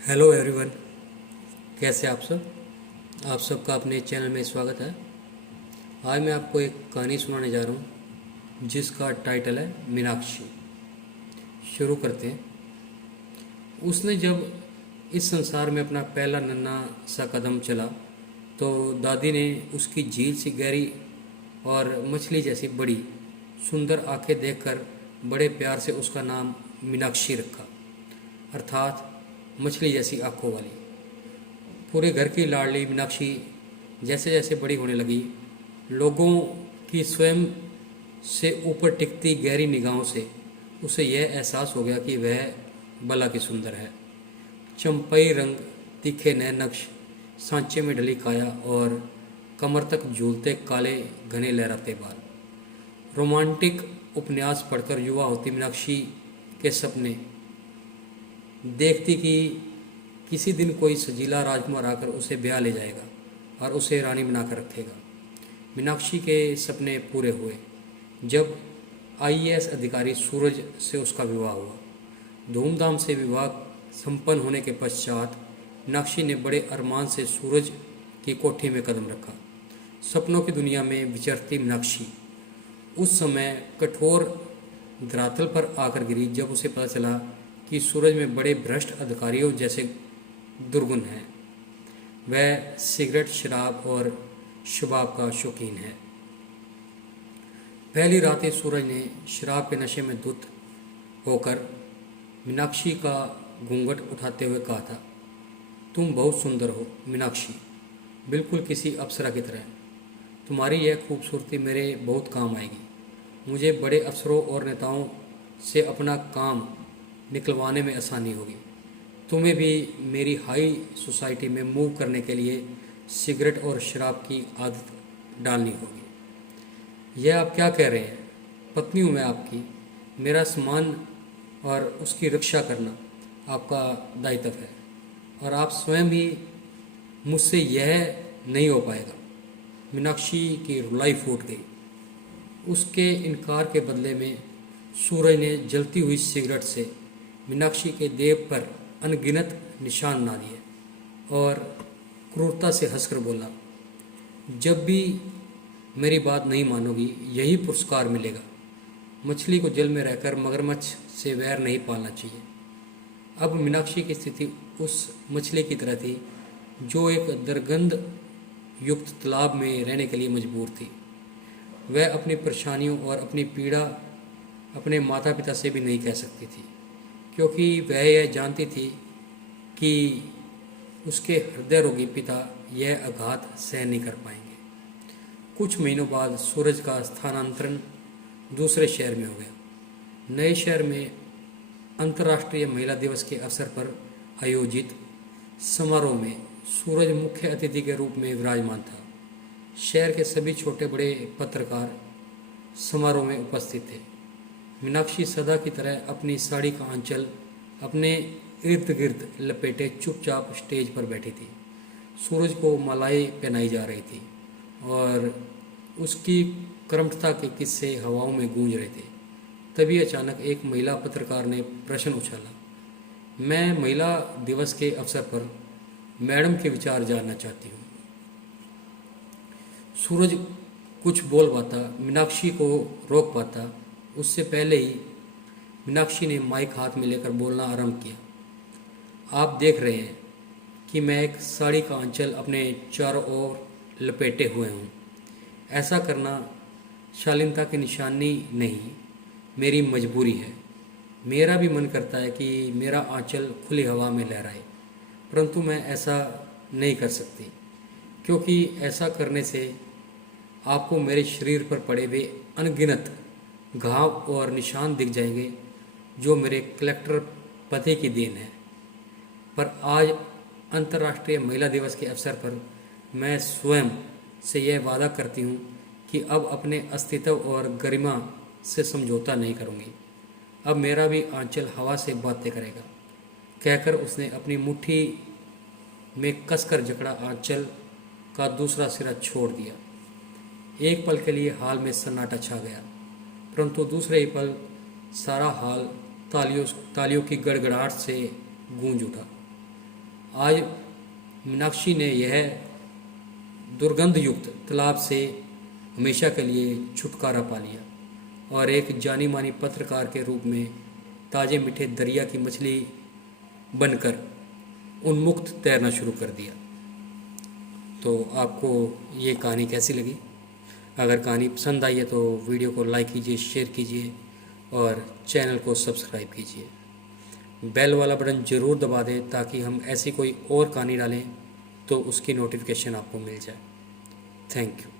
Hello everyone, कैसे आप सब। आप सबका अपने चैनल में स्वागत है। आज मैं आपको एक कहानी सुनाने जा रहा हूँ जिसका टाइटल है मीनाक्षी। शुरू करते हैं। उसने जब इस संसार में अपना पहला नन्हा सा कदम चला तो दादी ने उसकी झील सी गहरी और मछली जैसी बड़ी सुंदर आंखें देखकर बड़े प्यार से उसका नाम मीनाक्षी रखा, अर्थात मछली जैसी आंखों वाली। पूरे घर की लाडली मीनाक्षी जैसे जैसे बड़ी होने लगी, लोगों की स्वयं से ऊपर टिकती गहरी निगाहों से उसे यह एहसास हो गया कि वह भला की सुंदर है। चंपई रंग, तीखे नए नक्श, सांचे में ढली काया और कमर तक झूलते काले घने लहराते बाल। रोमांटिक उपन्यास पढ़कर युवा होती मीनाक्षी के सपने देखती कि किसी दिन कोई सजीला राजकुमार आकर उसे ब्याह ले जाएगा और उसे रानी बनाकर रखेगा। मीनाक्षी के सपने पूरे हुए जब आईएएस अधिकारी सूरज से उसका विवाह हुआ। धूमधाम से विवाह संपन्न होने के पश्चात मीनाक्षी ने बड़े अरमान से सूरज की कोठी में कदम रखा। सपनों की दुनिया में विचरती मीनाक्षी उस समय कठोर धरातल पर आकर गिरी जब उसे पता चला कि सूरज में बड़े भ्रष्ट अधिकारियों जैसे दुर्गुण हैं। वह सिगरेट, शराब और शबाब का शौकीन है। पहली रात ही सूरज ने शराब के नशे में धुत होकर मीनाक्षी का घूंघट उठाते हुए कहा था, तुम बहुत सुंदर हो मीनाक्षी, बिल्कुल किसी अप्सरा की तरह। तुम्हारी यह खूबसूरती मेरे बहुत काम आएगी। मुझे बड़े अफसरों और नेताओं से अपना काम निकलवाने में आसानी होगी। तुम्हें भी मेरी हाई सोसाइटी में मूव करने के लिए सिगरेट और शराब की आदत डालनी होगी। यह आप क्या कह रहे हैं? पत्नी हूँ मैं आपकी। मेरा सम्मान और उसकी रक्षा करना आपका दायित्व है और आप स्वयं ही मुझसे यह नहीं हो पाएगा। मीनाक्षी की रुलाई फूट गई। उसके इनकार के बदले में सूरज ने जलती हुई सिगरेट से मीनाक्षी के देह पर अनगिनत निशान बना दिए और क्रूरता से हंसकर बोला, जब भी मेरी बात नहीं मानोगी यही पुरस्कार मिलेगा। मछली को जल में रहकर मगरमच्छ से वैर नहीं पालना चाहिए। अब मीनाक्षी की स्थिति उस मछली की तरह थी जो एक दुर्गंध युक्त तालाब में रहने के लिए मजबूर थी। वह अपनी परेशानियों और अपनी पीड़ा अपने माता पिता से भी नहीं कह सकती थी, क्योंकि वह यह जानती थी कि उसके हृदय रोगी पिता यह आघात सहन नहीं कर पाएंगे। कुछ महीनों बाद सूरज का स्थानांतरण दूसरे शहर में हो गया। नए शहर में अंतर्राष्ट्रीय महिला दिवस के अवसर पर आयोजित समारोह में सूरज मुख्य अतिथि के रूप में विराजमान था। शहर के सभी छोटे बड़े पत्रकार समारोह में उपस्थित थे। मीनाक्षी सदा की तरह अपनी साड़ी का आंचल अपने इर्द गिर्द लपेटे चुपचाप स्टेज पर बैठी थी। सूरज को मालाएं पहनाई जा रही थी और उसकी कर्मठता के किस्से हवाओं में गूंज रहे थे। तभी अचानक एक महिला पत्रकार ने प्रश्न उछाला, मैं महिला दिवस के अवसर पर मैडम के विचार जानना चाहती हूँ। सूरज कुछ बोल पाता, मीनाक्षी को रोक पाता, उससे पहले ही मीनाक्षी ने माइक हाथ में लेकर बोलना आरंभ किया। आप देख रहे हैं कि मैं एक साड़ी का आंचल अपने चारों ओर लपेटे हुए हूँ। ऐसा करना शालीनता की निशानी नहीं, मेरी मजबूरी है। मेरा भी मन करता है कि मेरा आंचल खुली हवा में लहराए, परंतु मैं ऐसा नहीं कर सकती, क्योंकि ऐसा करने से आपको मेरे शरीर पर पड़े हुए अनगिनत घाव और निशान दिख जाएंगे जो मेरे कलेक्टर पति की देन है। पर आज अंतर्राष्ट्रीय महिला दिवस के अवसर पर मैं स्वयं से यह वादा करती हूँ कि अब अपने अस्तित्व और गरिमा से समझौता नहीं करूँगी। अब मेरा भी आंचल हवा से बातें करेगा। कहकर उसने अपनी मुट्ठी में कसकर जकड़ा आंचल का दूसरा सिरा छोड़ दिया। एक पल के लिए हाल में सन्नाटा छा गया, परंतु दूसरे ही पल सारा हाल तालियों की गड़गड़ाहट से गूंज उठा। आज मीनाक्षी ने यह दुर्गंध युक्त तालाब से हमेशा के लिए छुटकारा पा लिया और एक जानी मानी पत्रकार के रूप में ताजे मीठे दरिया की मछली बनकर उन्मुक्त तैरना शुरू कर दिया। तो आपको ये कहानी कैसी लगी? अगर कहानी पसंद आई है तो वीडियो को लाइक कीजिए, शेयर कीजिए और चैनल को सब्सक्राइब कीजिए। बेल वाला बटन ज़रूर दबा दें ताकि हम ऐसी कोई और कहानी डालें तो उसकी नोटिफिकेशन आपको मिल जाए। Thank you.